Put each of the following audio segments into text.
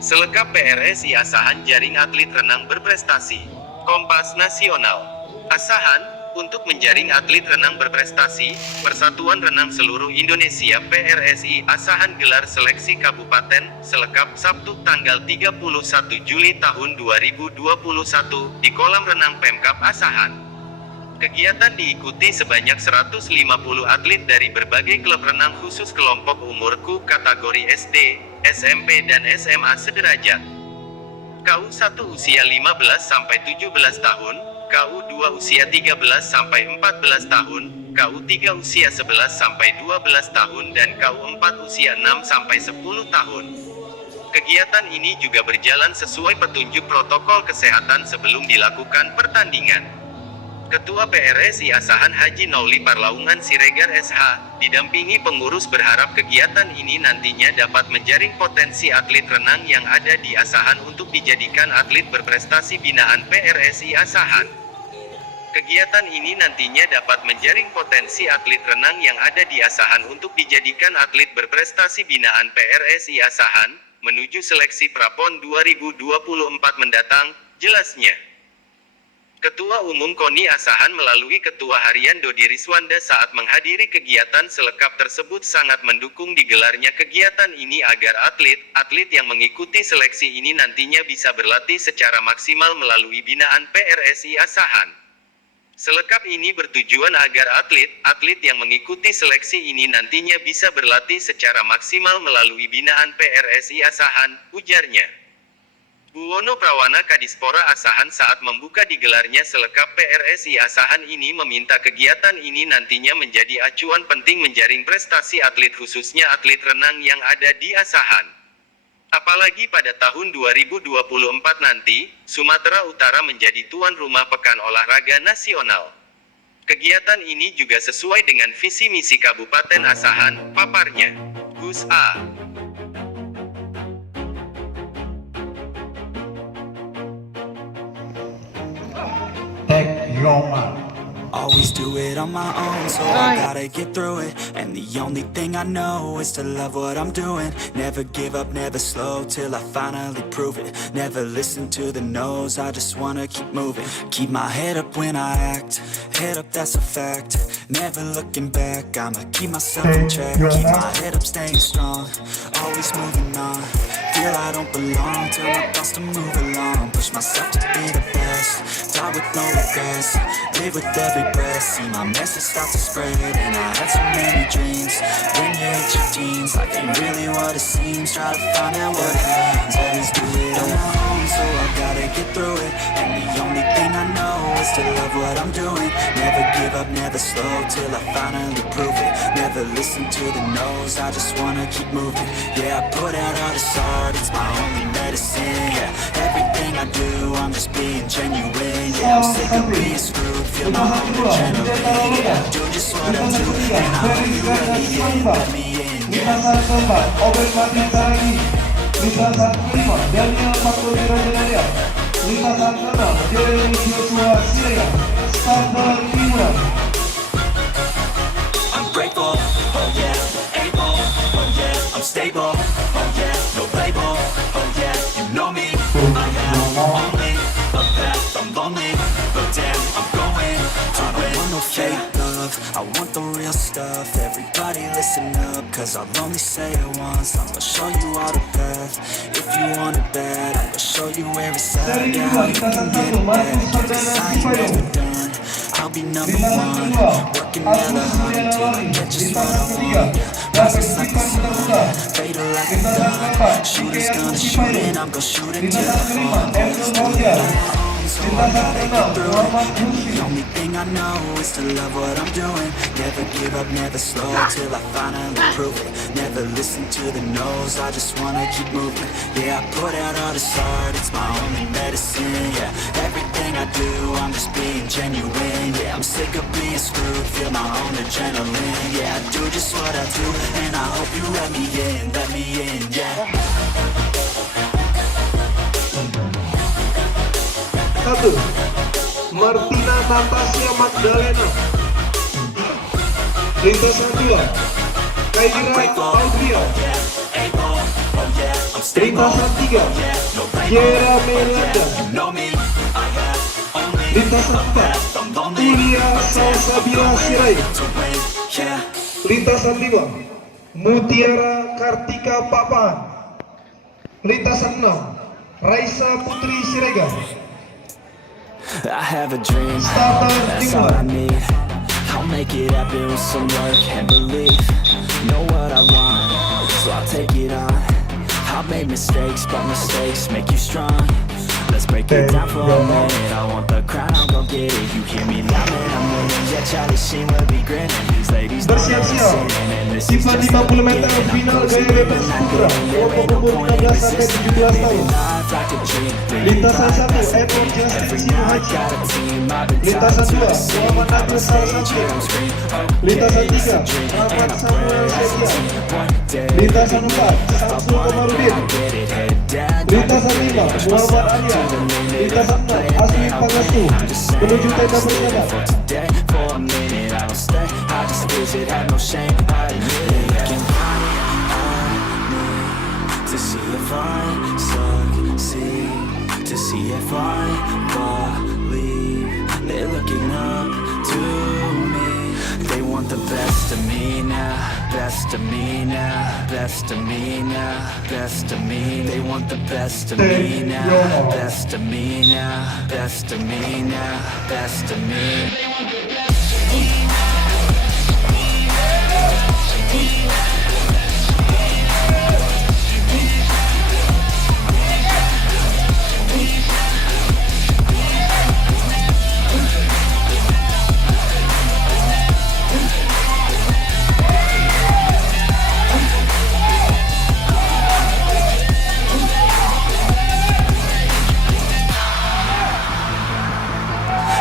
Selekap PRSI Asahan Jaring Atlet Renang Berprestasi. Kompas Nasional. Asahan, untuk menjaring atlet renang berprestasi, Persatuan Renang Seluruh Indonesia PRSI Asahan gelar seleksi kabupaten, selekap Sabtu tanggal 31 Juli tahun 2021, di kolam renang Pemkab Asahan. Kegiatan diikuti sebanyak 150 atlet dari berbagai klub renang khusus kelompok umurku kategori SD, SMP dan SMA sederajat. KU1 usia 15-17 tahun, KU2 usia 13-14 tahun, KU3 usia 11-12 tahun dan KU4 usia 6-10 tahun. Kegiatan ini juga berjalan sesuai petunjuk protokol kesehatan sebelum dilakukan pertandingan. Ketua PRSI Asahan Haji Nauli Parlaungan Siregar SH, didampingi pengurus berharap kegiatan ini nantinya dapat menjaring potensi atlet renang yang ada di Asahan untuk dijadikan atlet berprestasi binaan PRSI Asahan. Kegiatan ini nantinya dapat menjaring potensi atlet renang yang ada di Asahan untuk dijadikan atlet berprestasi binaan PRSI Asahan, menuju seleksi Prapon 2024 mendatang, jelasnya. Ketua Umum KONI Asahan melalui Ketua Harian Dodi Riswanda saat menghadiri kegiatan selekap tersebut sangat mendukung digelarnya kegiatan ini agar atlet yang mengikuti seleksi ini nantinya bisa berlatih secara maksimal melalui binaan PRSI Asahan. Selekap ini bertujuan agar atlet yang mengikuti seleksi ini nantinya bisa berlatih secara maksimal melalui binaan PRSI Asahan, ujarnya. Buwono Prawana Kadispora Asahan saat membuka digelarnya selekap PRSI Asahan ini meminta kegiatan ini nantinya menjadi acuan penting menjaring prestasi atlet khususnya atlet renang yang ada di Asahan. Apalagi pada tahun 2024 nanti, Sumatera Utara menjadi tuan rumah Pekan Olahraga Nasional. Kegiatan ini juga sesuai dengan visi misi Kabupaten Asahan, paparnya. Gus A. Always do it on my own, so I gotta get through it. And the only thing I know is to love what I'm doing. Never give up, never slow, till I finally prove it. Never listen to the no's, I just wanna keep moving. Keep my head up when I act, head up that's a fact. Never looking back, I'ma keep myself in track. Keep my head up, staying strong, always moving on. Feel I don't belong, tell my thoughts to move along. Push myself to be the best, die with no regrets. Live with every breath, see my message start to spread. And I had so many dreams, when you hit your teens, life ain't really what it seems. Try to find out what it means, always do it on my own, so I gotta get through it. And the only thing I know is to love what I'm doing. Never give up, never slow, till I finally prove it. Never listen to the no's, I just wanna keep moving. Yeah, I put out all this art, it's my only medicine. Yeah, everything I do, I'm just being genuine. Yeah, I'm sick of being screwed, feel my own adrenaline. Yeah, I do just what I do, and I hope you let me in. Lintasan keempat, Obed Martin Saragi. Lintasan kelima, Daniel Maksudira Jenaria. Lintasan keenam, Jeremy Joshua Siregar. Starter Kimura. I'm grateful, oh yeah, able, oh yeah, I'm stable, oh yeah, no label, oh yeah, you know me, I have only a path, I'm lonely, but damn, I'm going to win. I don't want no fake love, I want the real stuff. Everybody listen up, cause I'll only say it once. I'ma show you all the path, if you want it bad, I'ma show you every side, yeah, how you can get it back. Yeah, cause I ain't never done, I'll be number one, working hella hard until I get just what I want. Rises like the sun, fatal like a gun. Shooters gonna shoot and I'm gonna shoot until I fall. Always do it on my own, so I gotta get through it. And the only thing I know is to love what I'm doing. Never give up, never slow, till I finally prove it. Never listen to the no's, I just wanna keep moving. Yeah, I put out all this art, it's my only medicine. Yeah, everything I do, I'm just being genuine. Yeah, I'm sick of being screwed, feel my own adrenaline. Yeah, I do just what I do, and I hope you let me in, yeah. 1. Martina Natasha Magdalena. Lintasan 2, Kaira Audria. Lintasan 3, Kiera Melanda. Lintasan 4, Ilya Salsabila Sirait. Lintasan 5, Mutiara Kartika Papan. Lintasan 6, Raisa Putri Siregar. I have a dream, Starter that's all I 5, need. I'll make it happen with some work and belief. Know what I want, so I'll take it on. I've made mistakes, but mistakes make you strong. Let's break it down for a minute. I want the crown, I'll go get it. You hear me loud, man, I'm winning. Yeah, Charlie Sheen will be grinning. These ladies know that I'm Bersiap-siap. sinning, and this is Sifat just 50 the meter beginning. I'm final closing gaya in bebas and I'm putra, getting there. Ain't no kelompok umur point in 16 sampai resisting. 17 tahun. Living life like a dream. Lintasan 1, Edward Every Justin night Sinuhaji. got a team. I've been Lintasan tied to 2, the scene. Muhammad I'm Nabil on stage, Salsabila. here I'm screaming. Lintasan Okay, it's 3, a dream, Muhammad and I'm Samuel praying as a Sekia. team. One day, Lintasan we 4, meet. If I Samsul want it, Komarudin. I'll get it. Head down, Lintasan gotta 5, get it. Muhammad Arya. Lintasan 6, Asli Pangestu. Menuju tenda bersiaga. For today, for a minute, I don't stay. I just visit, have no shame. I admit it. Looking right at me to see if I succeed, to see if I believe. They're looking up to me. They want the best of me now, best of me now, best of me now, best of me. They want the best of me now, best of me now, best of me now, best of me.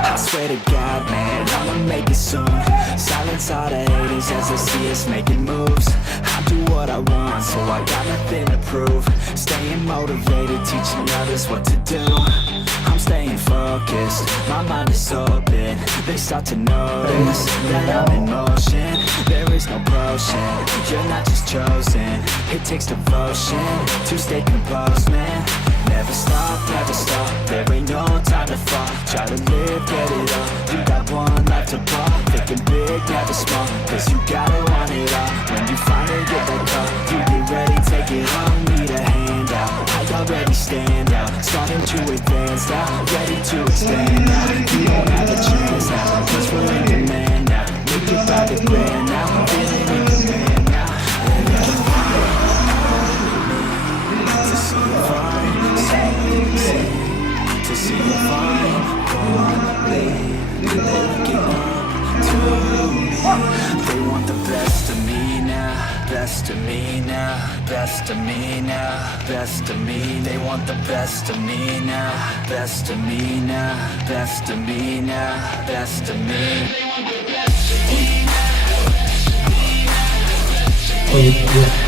I swear to God, man, I'ma make it soon. Silence all the haters as they see us making moves. I do what I want, so I got nothing to prove. Staying motivated, teaching others what to do. I'm staying focused, my mind is open. They start to notice that I'm in motion. There is no potion, you're not just chosen. It takes devotion to stay composed, man. Never stop, there ain't no time to fall. Try to live, get it all. You got one life to ball. Thinking big, never small, cause you gotta want it all. When you finally get that call, you get ready, take it home. Need a handout, I already stand out. Starting to advance now, ready to expand now. You don't have a chance now, cause we're in demand now. Make it by the grand now, I'm feeling in demand now. To see if I to see if I believe. They're looking up to me. They want the best of me now, best of me now, best of me now, best of me. They want the best of me now, best of me now, best of me now, best of me. Oh, yeah.